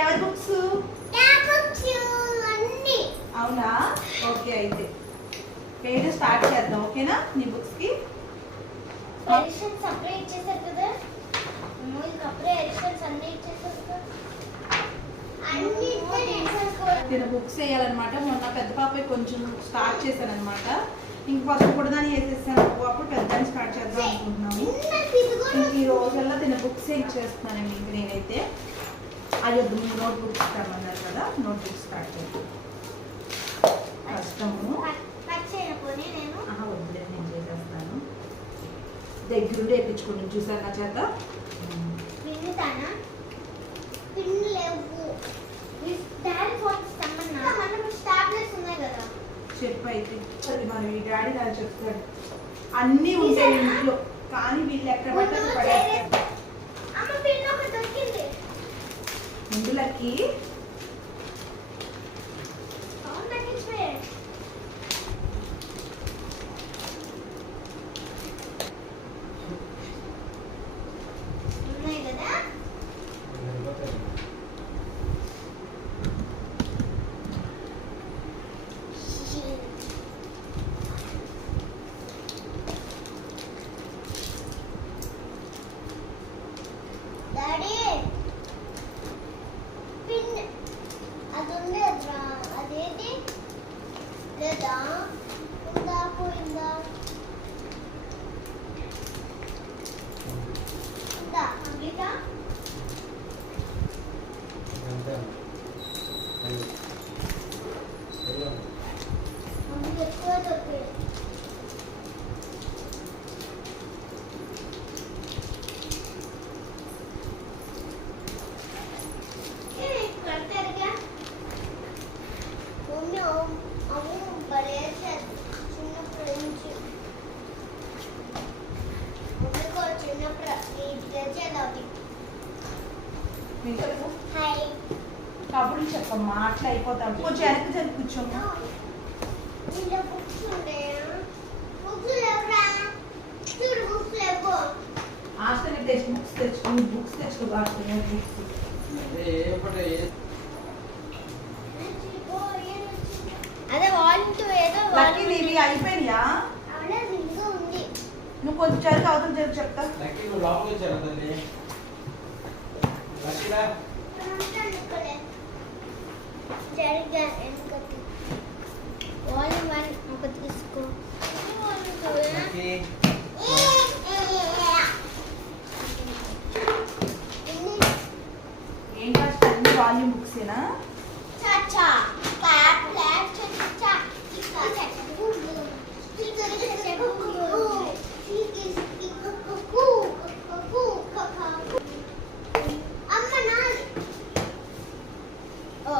ఎవరి బుక్స్ అవునా? ఓకే అయితే. పేరు స్టార్ట్ చేద్దాం ఓకేనా? నీ బుక్స్కి? ఎడిషన్స్ ఇచ్చేసారు కదా. ఎడిషన్స్ అన్ని ఇచ్చేసారు తిన బుక్స్ వేయాలన్నమాట. మొన్న పెద్ద పాప కొంచెం స్టార్ట్ చేశాను అనమాట ఇంక ఫస్ట్ కూడా దాన్ని వేసేసాను. అప్పుడు పెద్దాన్ని స్టార్ట్ చేద్దాం అనుకుంటున్నాము. ఇంక ఈ రోజుల్లో తిన బుక్స్ ఇచ్చేస్తున్నాను మీకు నేనైతే. అది వద్దు మీరు నోట్ బుక్స్ ఇస్తామన్నారు కదా నోట్ బుక్స్ స్టార్ట్ చేద్దాం ఆహా వద్దులే నేను చేసేస్తాను. దగ్గరుండి వేయించుకుని చూసాను నా చేత? మన చెప్పు అయితే. మరి ఈ డాడీ నాకు చెప్తాడు. అన్నీ ఉంటాయి ఇంట్లో కానీ వీళ్ళు ఎక్కడ పడితే ఇందులోకి 감사합니다. 감사합니다. కబుర్లు చెప్పమ్మా అట్లా అయిపోతాం. కొంచెం వెనక్కి జరిగి కూర్చోమ్మా బుక్స్ ఉన్నాయా బుక్స్ తెచ్చుకుని బుక్స్ తెచ్చుకో హాస్టల్ బుక్స్. అదే వన్ టూ ఏదో లక్కీ ఇవి అయిపోయినాయా? అవునా ఇంకా ఉంది. నువ్వు కొంచెం జరిగి అవతల జరిగి చెప్తా జరిగా వెనుకకి తండ్రి వన్ ఒక తీసుకో ఏంటి బుక్సేనా?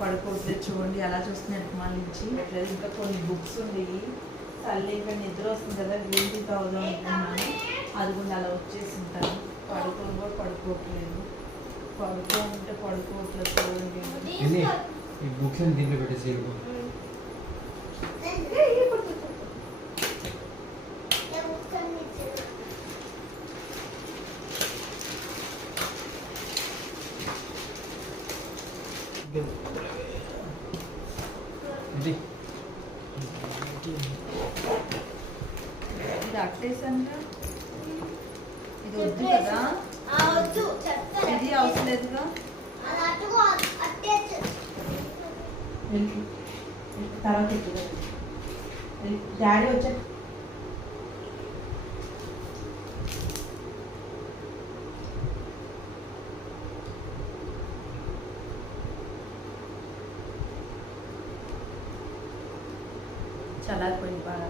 పడుకోవట్లేదు చూడండి అలా చూస్తున్నారు మళ్ళీ ఇంకా కొన్ని బుక్స్ ఉండేవి తల్లి ఇంకా నిద్ర వస్తుంది కదా గ్రీన్ టీ తాగుదాం అనుకున్నాను అది కూడా అలా వచ్చేసి ఉంటాను పడుకొని కూడా పడుకోవట్లేదు. పడుకో ఉంటే పడుకోవట్లేదు చూడండి. ఇది ఈ బుక్స్ అని దీంట్లో పెట్టేసి ఇది ఇది అట్టేసాను ఇది వద్దు కదా. ఇది అవసరం లేదుగా. తర్వాత డాడీ వచ్చా చల్లారిపోయింది బాగా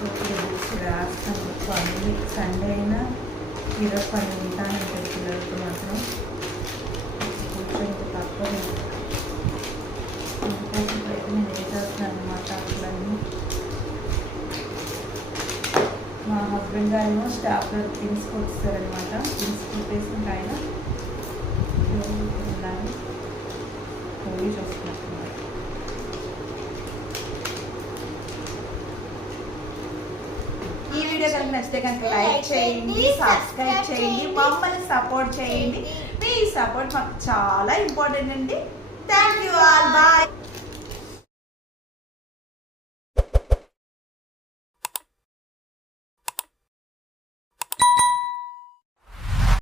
బుక్స్ రాస్తాను పని సండే అయినా ఈరోజు పని ఉంటాను పిల్లలతో మాత్రం హస్బెండ్ గారేమో స్టాఫ్ పిన్స్ అనమాట పిన్స్ కొట్టేసిన ఆయన దాన్ని మూవీ చూస్తున్నట్టున్నారు ఈ వీడియో కనుక నచ్చితే కనుక లైక్ చేయండి సబ్స్క్రైబ్ చేయండి మమ్మల్ని సపోర్ట్ చేయండి. మీ సపోర్ట్ మాకు చాలా ఇంపార్టెంట్ అండి.